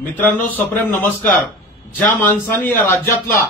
मित्रांनो, सप्रेम नमस्कार। ज्या माणसांनी या राज्यातला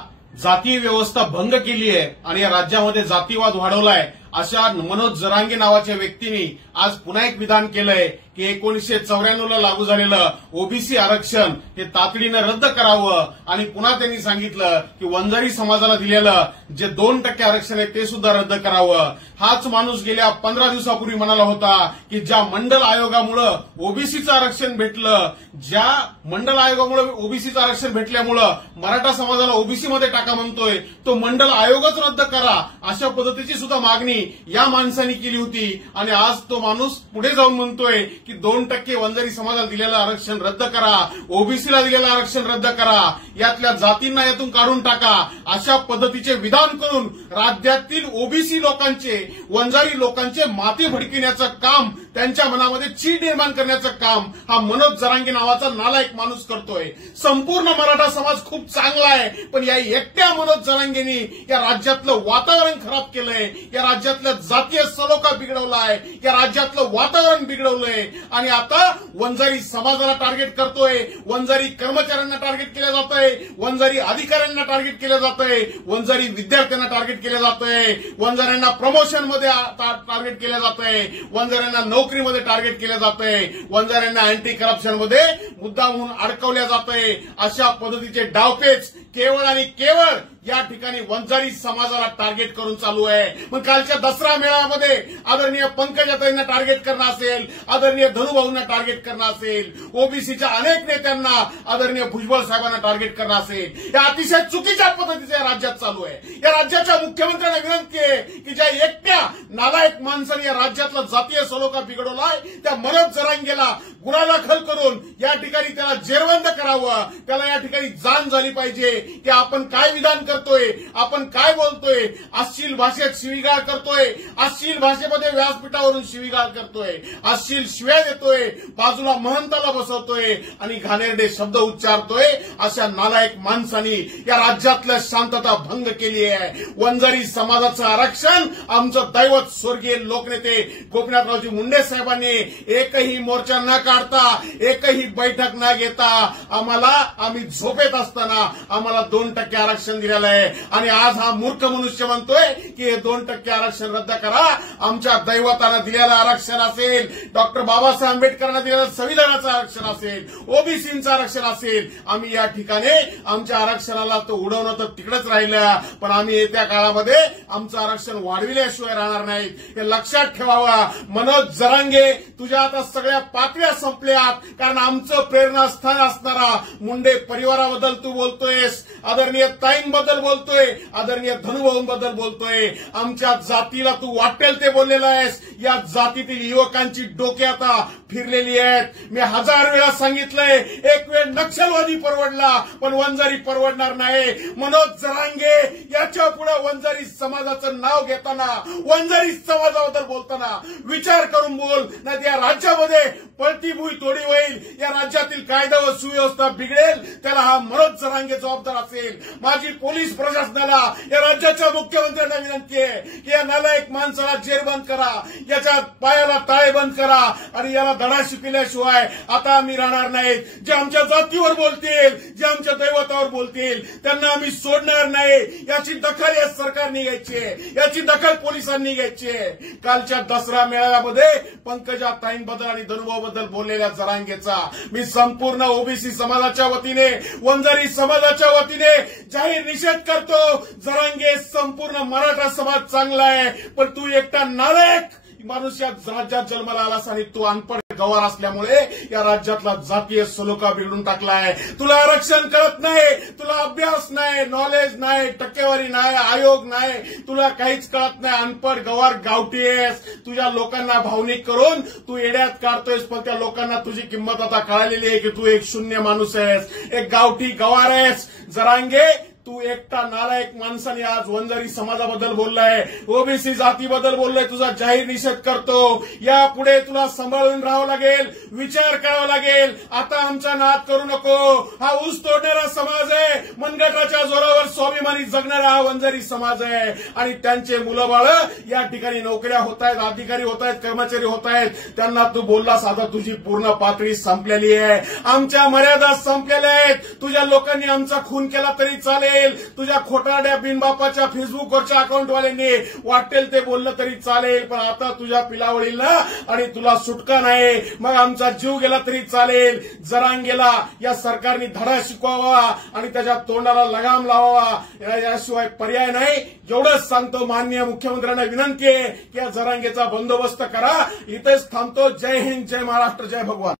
जातीय व्यवस्था भंग केली आहे आणि या राज्यामध्ये जातीवाद वाढवलाय अशा मनोज जरांगे नावाच्या व्यक्तीने आज पुन्हा एक विधान केलंय की 1994 ला लागू झालेलं ओबीसी आरक्षण हे तातडीनं रद्द करावं आणि पुन्हा त्यांनी सांगितलं की वंजारी समाजाला दिलेलं जे 2% आरक्षण आहे ते सुद्धा रद्द करावं। हाच माणूस गेल्या 15 दिवसापूर्वी म्हणाला होता की ज्या मंडल आयोगामुळे ओबीसीचं आरक्षण भेटलं, ज्या मंडल आयोगामुळे ओबीसीचं आरक्षण भेटल्यामुळे मराठा समाजाला ओबीसी मध्ये टाका म्हणतोय, तो मंडल आयोगच रद्द करा अशा पद्धतीची सुद्धा मागणी या माणसाने केली होती। आणि आज तो माणूस पुढे जाऊन म्हणतोय की 2% वंजारी समाजाला दिलेलं आरक्षण रद्द करा, ओबीसीला दिलेलं आरक्षण रद्द करा, यातल्या जातींना यातून काढून टाका अशा पद्धतीचे विधान करून राज्यातील ओबीसी लोकांचे, वंजारी लोकांचे माथे भडकिण्याचं काम, त्यांच्या मनामध्ये चीड निर्माण करण्याचं काम हा मनोज जरांगे नावाचा नालायक माणूस करतोय। संपूर्ण मराठा समाज खूप चांगला आहे, पण या एकट्या मनोज जरांगेनी या राज्यातलं वातावरण खराब केलंय, या राज्यातलं जातीय सलोखा बिघडवलाय, या राज्यातलं वातावरण बिघडवलंय आणि आता वंजारी समाजाला टार्गेट करतोय, वंजारी कर्मचाऱ्यांना टार्गेट केलं जातंय, वंजारी अधिकाऱ्यांना टार्गेट केलं जातंय, वंजारी विद्यार्थ्यांना टार्गेट केलं जातंय, वंजाऱ्यांना प्रमोशनमध्ये टार्गेट केलं जातंय, वंजाऱ्यांना नोकरीमध्ये टार्गेट केलं जातंय, वंजाऱ्यांना अँटी करप्शनमध्ये मुद्दाम म्हणून अडकवल्या जातंय। अशा पद्धतीचे डावपेच केवळ आणि केवळ या ठिकाणी वंजारी समाजाला टार्गेट करून चालू आहे। मग कालच्या दसरा मेळाव्यामध्ये आदरणीय पंकजाताईंना टार्गेट करणं असेल, आदरणीय धनुभाऊंना टार्गेट करणं असेल, ओबीसीच्या अनेक नेत्यांना आदरणीय भुजबळ साहेबांना टार्गेट करणं असेल, या अतिशय चुकीच्या पद्धतीचे राज्यात चालू आहे। या राज्याच्या मुख्यमंत्र्यांना विनंती आहे की ज्या एकट्या नालायक माणसाने या राज्यातला जातीय सलोखा बिघडवलाय त्या मनोज जरांगेला गुन्हा दाखल करून या ठिकाणी त्याला जेरबंद करावं। त्याला या ठिकाणी जाण झाली पाहिजे की आपण काय विधान करतोय, आपण काय बोलतोय, अश्लील भाषेत शिवीगाळ करतोय, अश्लील भाषेमध्ये व्यासपीठावरून शिवीगाळ करतोय, अश्लील शिव्या देतोय, बाजूला महंताला बसवतोय आणि घाणेरडे शब्द उच्चारतोय। अशा नालायक माणसांनी या राज्यातल्या शांतता भंग केली आहे। वंजारी समाजाचं आरक्षण आमचं दैवत स्वर्गीय लोकनेते गोपीनाथरावजी मुंडे साहेबांनी एकही मोर्चा न काढता, एकही बैठक न घेता आम्ही झोपेत असताना आम्हाला 2% आरक्षण दिलेलं आहे आणि आज हा मूर्ख मनुष्य म्हणतोय की हे 2% आरक्षण रद्द करा। आमच्या दैवतानं दिलेलं आरक्षण असेल, डॉक्टर बाबासाहेब आंबेडकरांना दिलेलं संविधानाचं आरक्षण असेल, ओबीसीचं आरक्षण असेल, आम्ही या ठिकाणी आमच्या आरक्षणाला तो उडवणं तर तिकडेच राहिलं, पण आम्ही येत्या काळामध्ये आमचं आरक्षण वाढविल्याशिवाय राहणार नाहीत, हे लक्षात ठेवावं। मनोज जरांगे, तुझ्या आता सगळ्या पातळ्या संपल्यात, कारण आमचं प्रेरणास्थान असणारा मुंडे परिवाराबद्दल तू बोलतोयस, आदरणीय ताईंबद्दल बोलतोय, आदरणीय धनुभाऊंबद्दल बोलतोय, आमच्या जातीला तू वाटेल ते बोललेला आहेस। या जातीतील युवकांची डोके आता फिरलेली आहेत। मी 1000 वेळा सांगितलंय, एक वेळ नक्षलवादी परवडला पण वंजारी परवडणार नाही। मनोज जरांगे, याच्या पुढे वंजारी समाजाचं नाव घेताना, वंजारी समाजाबद्दल बोलताना विचार करून बोल, नाही या राज्यामध्ये पळती भुई तोडी होईल, या राज्यातील कायदा व सुव्यवस्था बिघडेल, त्याला हा मनोज जरांगे जबाबदार असेल। माझी पोलीस प्रशासनाला, या राज्याच्या मुख्यमंत्र्यांना विनंती आहे की या नालायक माणसाला जेरबंद करा, याच्या पायाला टाळेबंद करा आणि याला धडा शिकविल्याशिवाय आता आम्ही राहणार नाहीत। जे आमच्या जातीवर बोलतील, जे आमच्या दैवतावर बोलतील, त्यांना आम्ही सोडणार नाही। याची दखल या सरकारने घ्यायची आहे, याची दखल पोलिसांनी घ्यायची आहे। कालच्या दसरा मेळाव्यामध्ये पंकजा ताईंबद्दल आणि धनुभाऊबद्दल बोललेल्या जरांगेचा मी संपूर्ण ओबीसी समाजाच्या वतीने, वंजारी समाजाच्या वतीने जाहीर निषेध करतो। जरांगे, संपूर्ण मराठा समाज चांगला आहे, पण तू एकटा नालायक माणूस या राज्यात जन्माला आलास आणि तू अनपढ गवार असल्यामुळे या राज्यातला जातीय सलोखा बिघडून टाकलाय। तुला आरक्षण कळत नाही, तुला अभ्यास नाही, नॉलेज नाही, टक्केवारी नाही, आयोग नाही, तुला काहीच कळत नाही, अनपढ गवार गावठी आहेस। तुझ्या लोकांना भावनिक करून तू येड्यात काढतोयस, पण त्या लोकांना तुझी किंमत आता कळालेली आहे की तू एक शून्य माणूस आहेस, एक गावठी गवार आहेस। जरांगे, तू एकटा नालायक माणसाने आज वंजारी समाजाबद्दल बोललाय, ओबीसी जातीबद्दल बोललाय, तुझा जाहीर निषेध करतो. यापुढे तुला सांभाळून राहावं लागेल, विचार करावा लागेल. आता आमचा नाद करू नको. हा ऊस तोडणारा समाज आहे, मनगटाच्या जोरावर स्वाभिमानी जगणारा हा वंजारी समाज आहे. आणि त्यांचे मुलं बाळ या ठिकाणी नोकऱ्या होत आहेत, अधिकारी होत आहेत, कर्मचारी होत आहेत. त्यांना तू बोललास, आता तुझी पूर्ण पातळी संपलेली आहे. आमच्या मर्यादा संपलेल्या आहेत. तुझ्या लोकांनी आमचा खून केला तरी चालेल, तुझ्या खोटारड्या बिनबापाच्या फेसबुकवरच्या अकाउंटवाल्यांनी वाटेल ते बोललं तरी चालेल, पण आता तुझ्या पिलावळील ना आणि तुला सुटका नाही. मग आमचा जीव गेला तरी चालेल. जरांगेला या सरकारने धडा शिकवावा आणि त्याच्या तोंडाला लगाम लावावा, याशिवाय पर्याय नाही. एवढंच सांगतो. माननीय मुख्यमंत्र्यांना विनंती आहे की या जरांगेचा बंदोबस्त करा. इथेच थांबतो. जय हिंद, जय महाराष्ट्र, जय भगवान.